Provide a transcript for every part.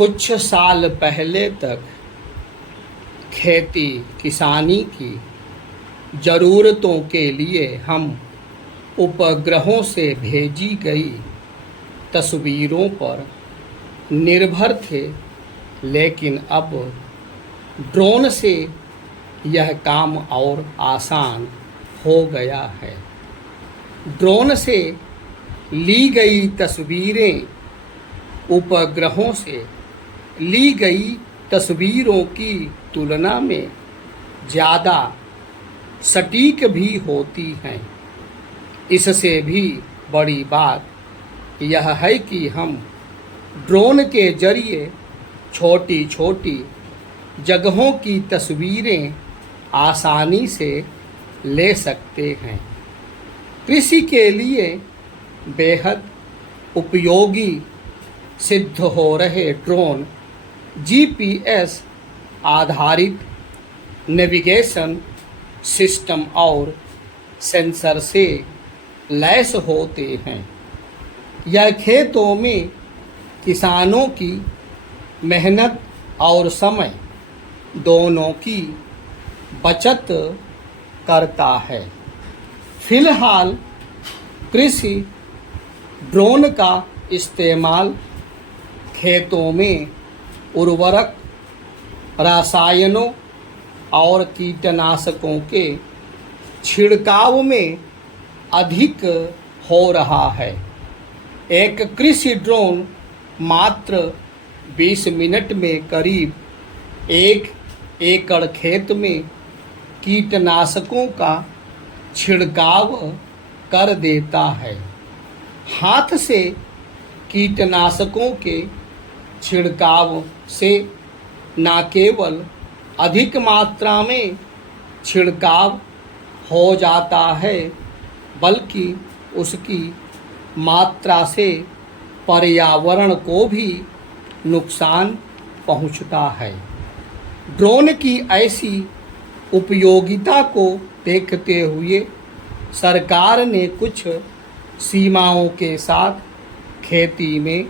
कुछ साल पहले तक खेती किसानी की ज़रूरतों के लिए हम उपग्रहों से भेजी गई तस्वीरों पर निर्भर थे, लेकिन अब ड्रोन से यह काम और आसान हो गया है। ड्रोन से ली गई तस्वीरें उपग्रहों से ली गई तस्वीरों की तुलना में ज़्यादा सटीक भी होती हैं। इससे भी बड़ी बात यह है कि हम ड्रोन के जरिए छोटी छोटी जगहों की तस्वीरें आसानी से ले सकते हैं। कृषि के लिए बेहद उपयोगी सिद्ध हो रहे ड्रोन जीपीएस आधारित नेविगेशन सिस्टम और सेंसर से लैस होते हैं। यह खेतों में किसानों की मेहनत और समय दोनों की बचत करता है। फिलहाल कृषि ड्रोन का इस्तेमाल खेतों में उर्वरक, रसायनों और कीटनाशकों के छिड़काव में अधिक हो रहा है। एक कृषि ड्रोन मात्र 20 मिनट में करीब 1 एकड़ खेत में कीटनाशकों का छिड़काव कर देता है। हाथ से कीटनाशकों के छिड़काव से न केवल अधिक मात्रा में छिड़काव हो जाता है, बल्कि उसकी मात्रा से पर्यावरण को भी नुकसान पहुंचता है। ड्रोन की ऐसी उपयोगिता को देखते हुए सरकार ने कुछ सीमाओं के साथ खेती में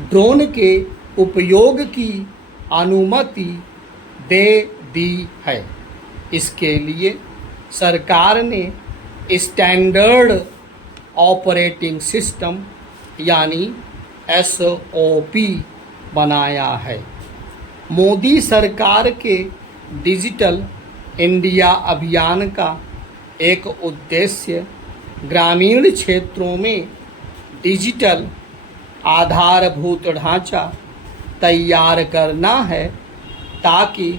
ड्रोन के उपयोग की अनुमति दे दी है। इसके लिए सरकार ने स्टैंडर्ड ऑपरेटिंग सिस्टम यानी एसओपी बनाया है। मोदी सरकार के डिजिटल इंडिया अभियान का एक उद्देश्य ग्रामीण क्षेत्रों में डिजिटल आधारभूत ढांचा तैयार करना है, ताकि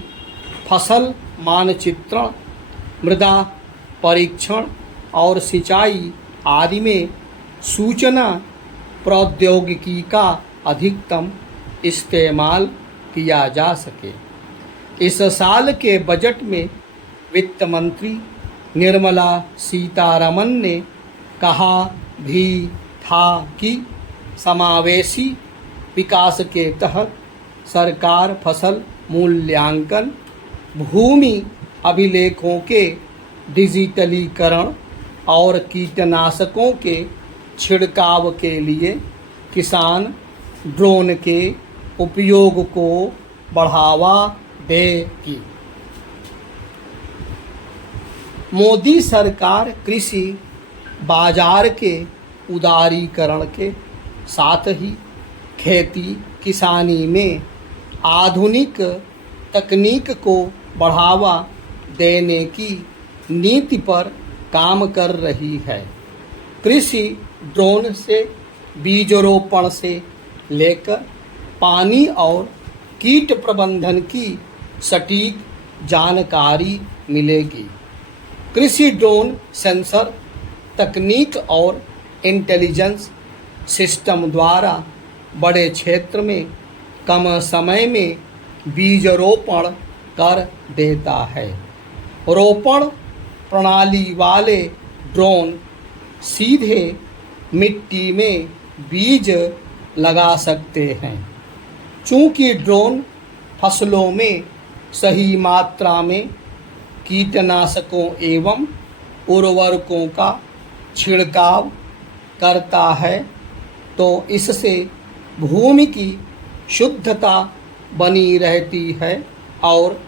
फसल मानचित्रण, मृदा परीक्षण और सिंचाई आदि में सूचना प्रौद्योगिकी का अधिकतम इस्तेमाल किया जा सके। इस साल के बजट में वित्त मंत्री निर्मला सीतारमण ने कहा भी था कि समावेशी विकास के तहत सरकार फसल मूल्यांकन, भूमि अभिलेखों के डिजिटलीकरण और कीटनाशकों के छिड़काव के लिए किसान ड्रोन के उपयोग को बढ़ावा देगी। मोदी सरकार कृषि बाजार के उदारीकरण के साथ ही खेती किसानी में आधुनिक तकनीक को बढ़ावा देने की नीति पर काम कर रही है। कृषि ड्रोन से बीजरोपण से लेकर पानी और कीट प्रबंधन की सटीक जानकारी मिलेगी। कृषि ड्रोन सेंसर तकनीक और इंटेलिजेंस सिस्टम द्वारा बड़े क्षेत्र में कम समय में बीजरोपण कर देता है। रोपण प्रणाली वाले ड्रोन सीधे मिट्टी में बीज लगा सकते हैं। चूँकि ड्रोन फसलों में सही मात्रा में कीटनाशकों एवं उर्वरकों का छिड़काव करता है, तो इससे भूमि की शुद्धता बनी रहती है और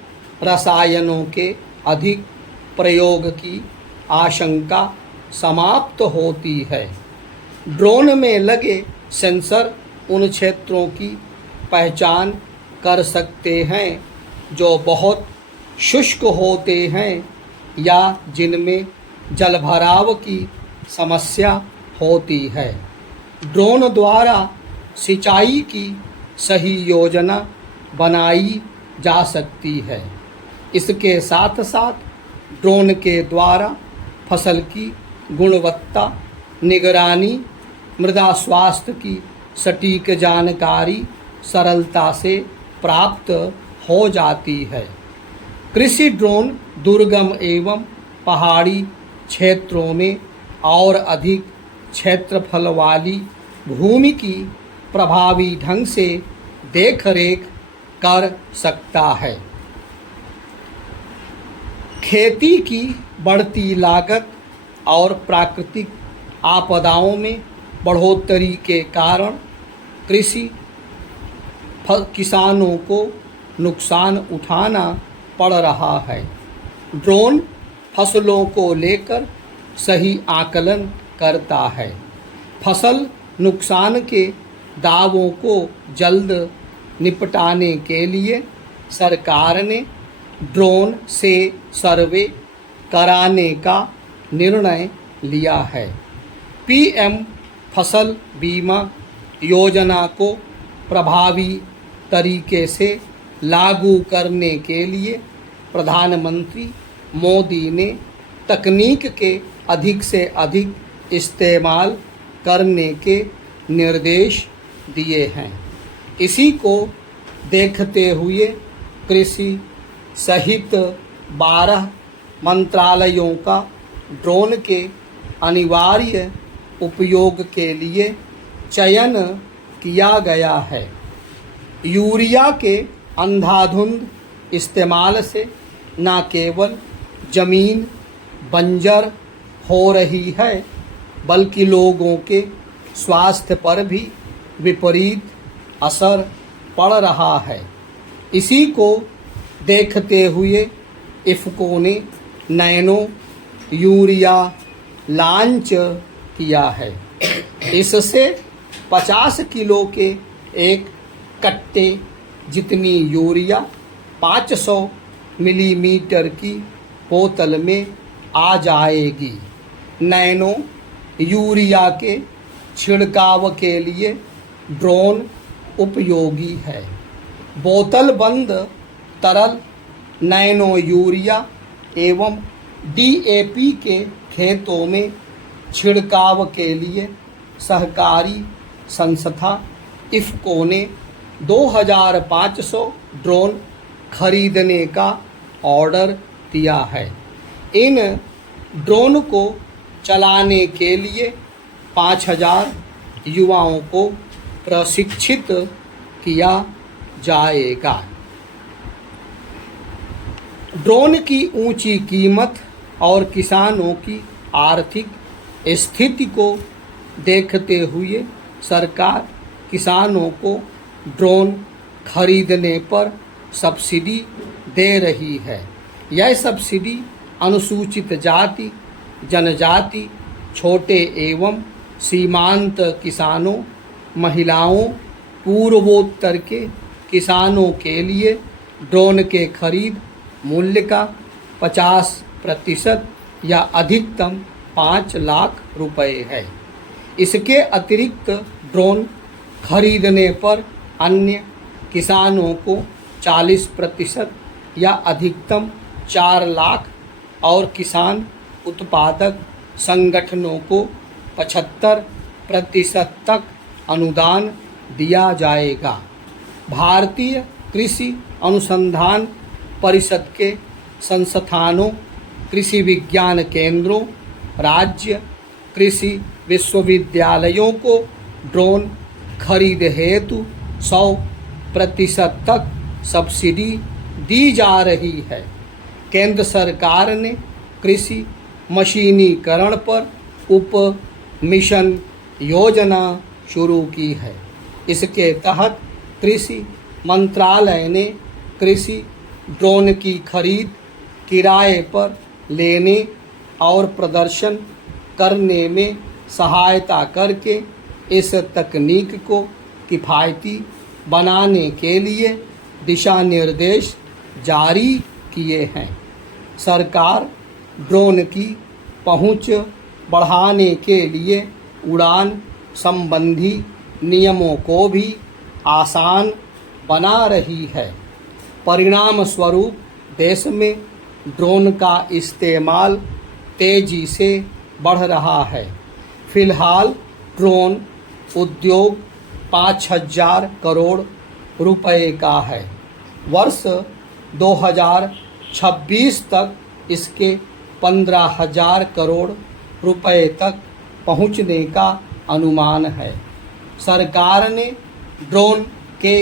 रसायनों के अधिक प्रयोग की आशंका समाप्त होती है। ड्रोन में लगे सेंसर उन क्षेत्रों की पहचान कर सकते हैं जो बहुत शुष्क होते हैं या जिनमें जलभराव की समस्या होती है। ड्रोन द्वारा सिंचाई की सही योजना बनाई जा सकती है। इसके साथ साथ ड्रोन के द्वारा फसल की गुणवत्ता निगरानी, मृदा स्वास्थ्य की सटीक जानकारी सरलता से प्राप्त हो जाती है। कृषि ड्रोन दुर्गम एवं पहाड़ी क्षेत्रों में और अधिक क्षेत्रफल वाली भूमि की प्रभावी ढंग से देखरेख कर सकता है। खेती की बढ़ती लागत और प्राकृतिक आपदाओं में बढ़ोतरी के कारण कृषि किसानों को नुकसान उठाना पड़ रहा है। ड्रोन फसलों को लेकर सही आकलन करता है। फसल नुकसान के दावों को जल्द निपटाने के लिए सरकार ने ड्रोन से सर्वे कराने का निर्णय लिया है। पीएम फसल बीमा योजना को प्रभावी तरीके से लागू करने के लिए प्रधानमंत्री मोदी ने तकनीक के अधिक से अधिक इस्तेमाल करने के निर्देश दिए हैं। इसी को देखते हुए कृषि सहित 12 मंत्रालयों का ड्रोन के अनिवार्य उपयोग के लिए चयन किया गया है। यूरिया के अंधाधुंध इस्तेमाल से न केवल ज़मीन बंजर हो रही है बल्कि लोगों के स्वास्थ्य पर भी विपरीत असर पड़ रहा है। इसी को देखते हुए इफ़को ने नैनो यूरिया लॉन्च किया है। इससे 50 किलो के एक कट्टे जितनी यूरिया 500 मिलीमीटर की बोतल में आ जाएगी। नैनो यूरिया के छिड़काव के लिए ड्रोन उपयोगी है। बोतल बंद तरल नैनो यूरिया एवं डीएपी के खेतों में छिड़काव के लिए सहकारी संस्था इफ़को ने 2500 ड्रोन खरीदने का ऑर्डर दिया है। इन ड्रोन को चलाने के लिए 5000 युवाओं को प्रशिक्षित किया जाएगा। ड्रोन की ऊंची कीमत और किसानों की आर्थिक स्थिति को देखते हुए सरकार किसानों को ड्रोन खरीदने पर सब्सिडी दे रही है। यह सब्सिडी अनुसूचित जाति, जनजाति, छोटे एवं सीमांत किसानों, महिलाओं, पूर्वोत्तर के किसानों के लिए ड्रोन के खरीद मूल्य का 50% या अधिकतम 5 लाख रुपए है। इसके अतिरिक्त ड्रोन खरीदने पर अन्य किसानों को 40% या अधिकतम 4 लाख और किसान उत्पादक संगठनों को 75% तक अनुदान दिया जाएगा। भारतीय कृषि अनुसंधान परिषद के संस्थानों, कृषि विज्ञान केंद्रों, राज्य कृषि विश्वविद्यालयों को ड्रोन खरीद हेतु 100% तक सब्सिडी दी जा रही है। केंद्र सरकार ने कृषि मशीनीकरण पर उप मिशन योजना शुरू की है। इसके तहत कृषि मंत्रालय ने कृषि ड्रोन की खरीद किराए पर लेने और प्रदर्शन करने में सहायता करके इस तकनीक को किफ़ायती बनाने के लिए दिशा निर्देश जारी किए हैं। सरकार ड्रोन की पहुंच बढ़ाने के लिए उड़ान संबंधी नियमों को भी आसान बना रही है। परिणाम स्वरूप देश में ड्रोन का इस्तेमाल तेजी से बढ़ रहा है। फिलहाल ड्रोन उद्योग 5,000 करोड़ रुपए का है। वर्ष 2026 तक इसके 15,000 करोड़ रुपए तक पहुंचने का अनुमान है। सरकार ने ड्रोन के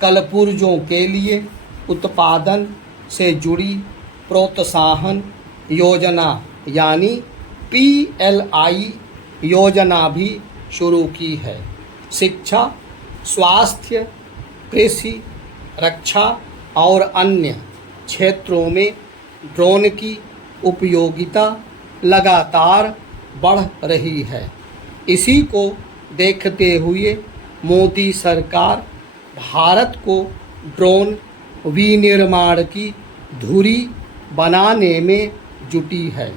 कलपुर्जों के लिए उत्पादन से जुड़ी प्रोत्साहन योजना यानी PLI योजना भी शुरू की है। शिक्षा, स्वास्थ्य, कृषि, रक्षा और अन्य क्षेत्रों में ड्रोन की उपयोगिता लगातार बढ़ रही है। इसी को देखते हुए मोदी सरकार भारत को ड्रोन विनिर्माण की धुरी बनाने में जुटी है।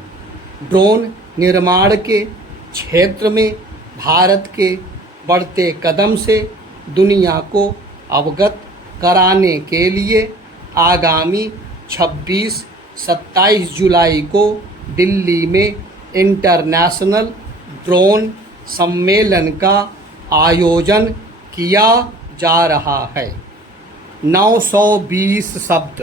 ड्रोन निर्माण के क्षेत्र में भारत के बढ़ते कदम से दुनिया को अवगत कराने के लिए आगामी 26-27 जुलाई को दिल्ली में इंटरनेशनल ड्रोन सम्मेलन का आयोजन किया जा रहा है। 920 शब्द।